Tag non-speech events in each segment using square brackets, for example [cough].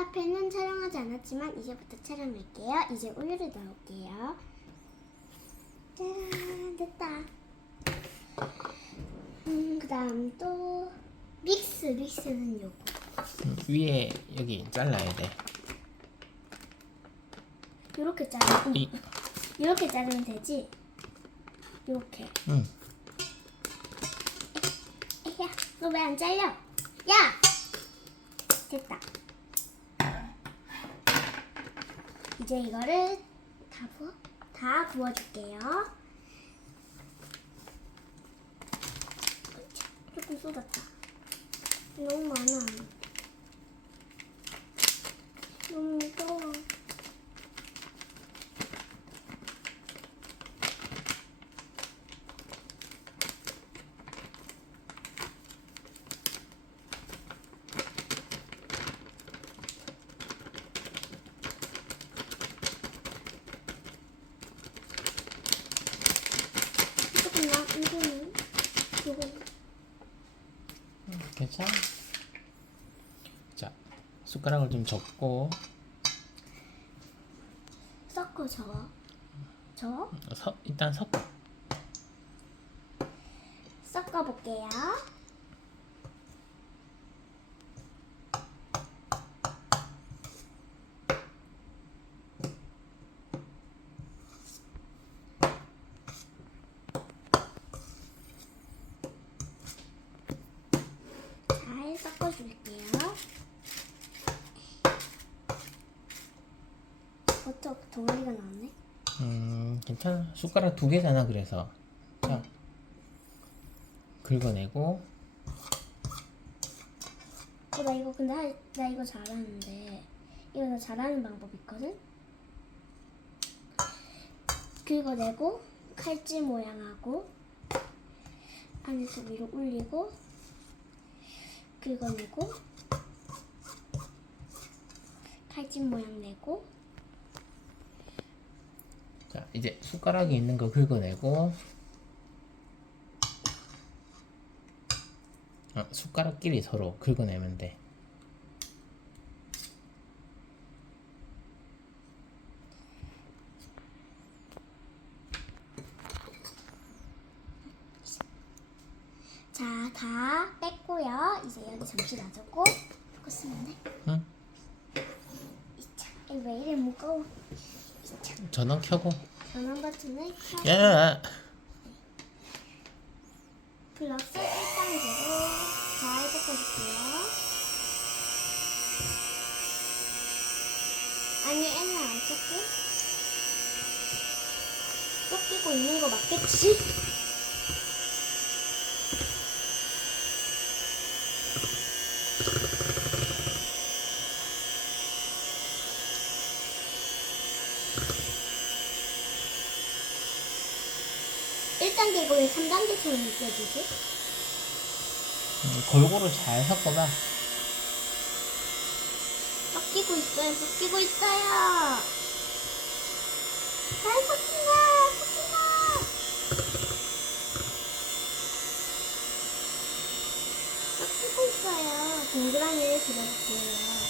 앞에는 촬영하지 않았지만 이제부터 촬영할게요. 이제 우유를 넣을게요. 짜란 됐다. 음 그다음 또 믹스 믹스는 요거. 음, 위에 여기 잘라야 돼. 이렇게 자르. 응. 이, 이렇게 자르면 되지. 이렇게. 응. 야, 너 왜 안 잘려? 야! 됐다. 이제 이거를 다 부어? 다 부어줄게요. 조금 쏟았다. 너무 많아. 너무 무거워. 조금 나, 이거는, 이거는. 괜찮아? 자, 숟가락을 좀 접고 섞어 저. 저 서, 일단 섞어. 섞어 볼게요. 잘 섞어 줄게요. 버터 덩어리가 나왔네. 음, 괜찮아. 숟가락 두 개잖아, 그래서. 자, 긁어내고, 어, 나 이거 근데 할- 나 이거 잘하는데 이거 나 잘하는 방법 있거든. 긁어내고 칼집 모양하고 안에서 위로 올리고 긁어내고 칼집 모양 내고 자, 이제 숟가락이 있는 거 긁어내고, 어, 숟가락끼리 서로 긁어내면 돼. 자 다 뺐고요. 이제 여기 잠시 놔두고 쓰면 돼. 응? 이차 왜 이래 무거워? 이차 전원 켜고. 전원 버튼을 켜. 야! 플러스 1단계로 잘 섞어줄게요. 아니, 애는 안 섞고? 섞이고 있는 거 맞겠지? 일단계고 왜 3단계처럼 느껴지지? 음, 골고루 잘 섞어봐. 섞이고 있어요. 섞이고 있어요. 잘 섞인다. 섞인다. 섞이고 있어요. 동그라미를 그려볼게요.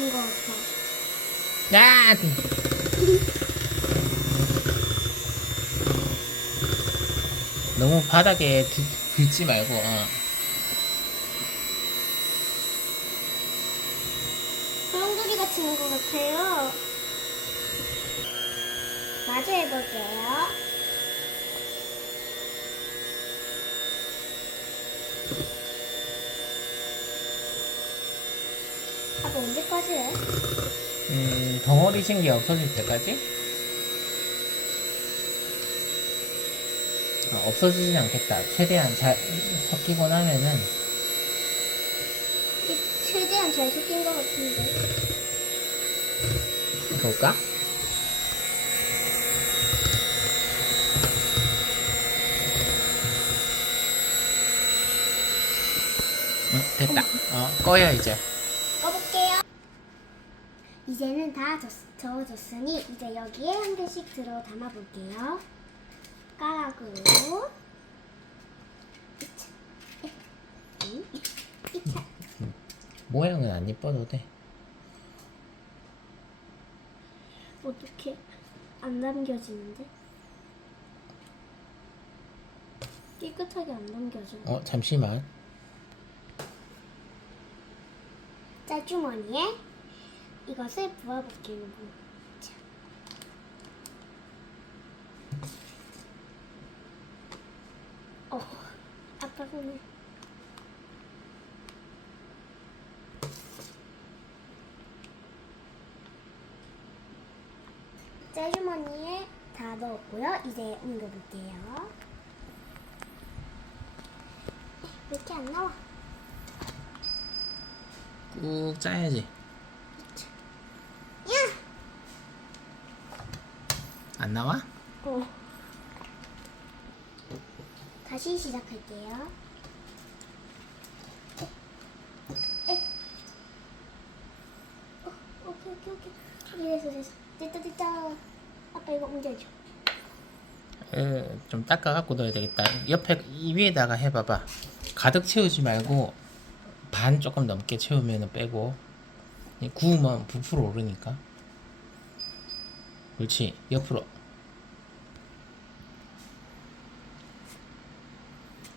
치는 것 같아. 야! [laughs] 너무 바닥에 드, 긁지 말고, 어. 소용돌이가 치는 것 같아요. 마저 해볼게요. 언제까지 해? 음, 덩어리 진게 없어질 때까지? 아, 없어지진 않겠다. 최대한 잘 섞이고 나면은 이 최대한 잘 섞인 것 같은데. 볼까? 응, 됐다. 어, 꺼요 이제. 이제는 다 젖, 저어졌으니 이제 여기에 한 개씩 들어 담아볼게요. 이차. 이차. 모양은 안 이뻐도 돼. 어떻게 안 남겨지는데? 깨끗하게 안 남겨져. 어, 잠시만. 짤주머니에 이것을 부어볼게요. 자. 어, 아빠 손에. 짤주머니에 다 넣었고요. 이제 옮겨볼게요. 왜 이렇게 안 나와? 꾹 짜야지. 야! 안 나와? 어. 다시 시작할게요. 에. 어, 오케이, 오케이, 오케이. 이래서 됐어. 됐다, 됐다. 아빠 이거 옮겨줘. 에, 좀 닦아갖고 넣어야 되겠다. 옆에 이 위에다가 해봐봐. 가득 채우지 말고 반 조금 넘게 채우면 빼고 이 구우면 부풀어 오르니까. 그렇지. 옆으로.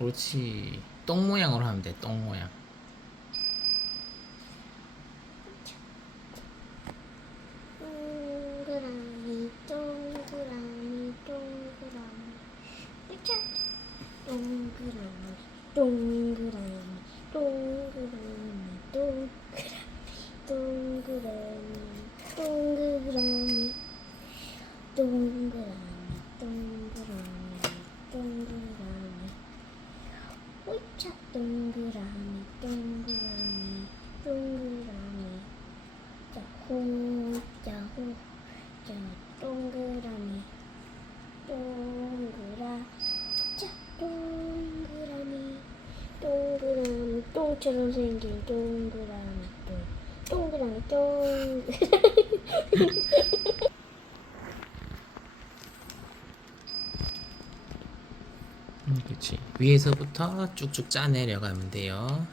그렇지. 똥 모양으로 하면 돼. 똥 모양. 동그라미, 동그라미, 동그라미, 동그라미, 동그라미, 동그라미, 동그라미, 동그라미. 으차. 동그라미, 동그라미, 동그라미. 야호 야호 자 동그라미 동그라 자 동그라미 동그라미 똥처럼 생긴 동그라미 똥 동그라미 똥 [laughs] 음, 그렇지. 위에서부터 쭉쭉 짜 내려가면 돼요.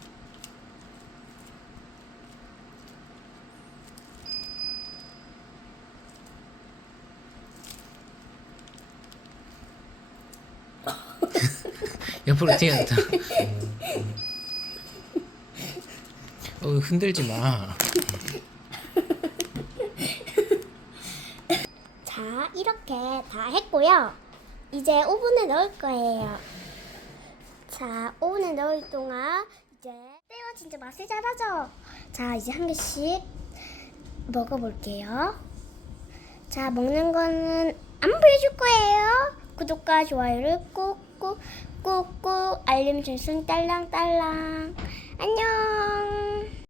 옆으로 튀었다. 어, 흔들지 마. 자 이렇게 다 했고요 이제 오븐에 넣을 거예요. 자 오븐에 넣을 동안 이제 떼어 진짜 맛을 잘하죠? 자 이제 한 개씩 먹어볼게요. 자 먹는 거는 안 보여줄 거예요. 구독과 좋아요를 꾹꾹 꾹꾹 알림 설정 딸랑딸랑. 안녕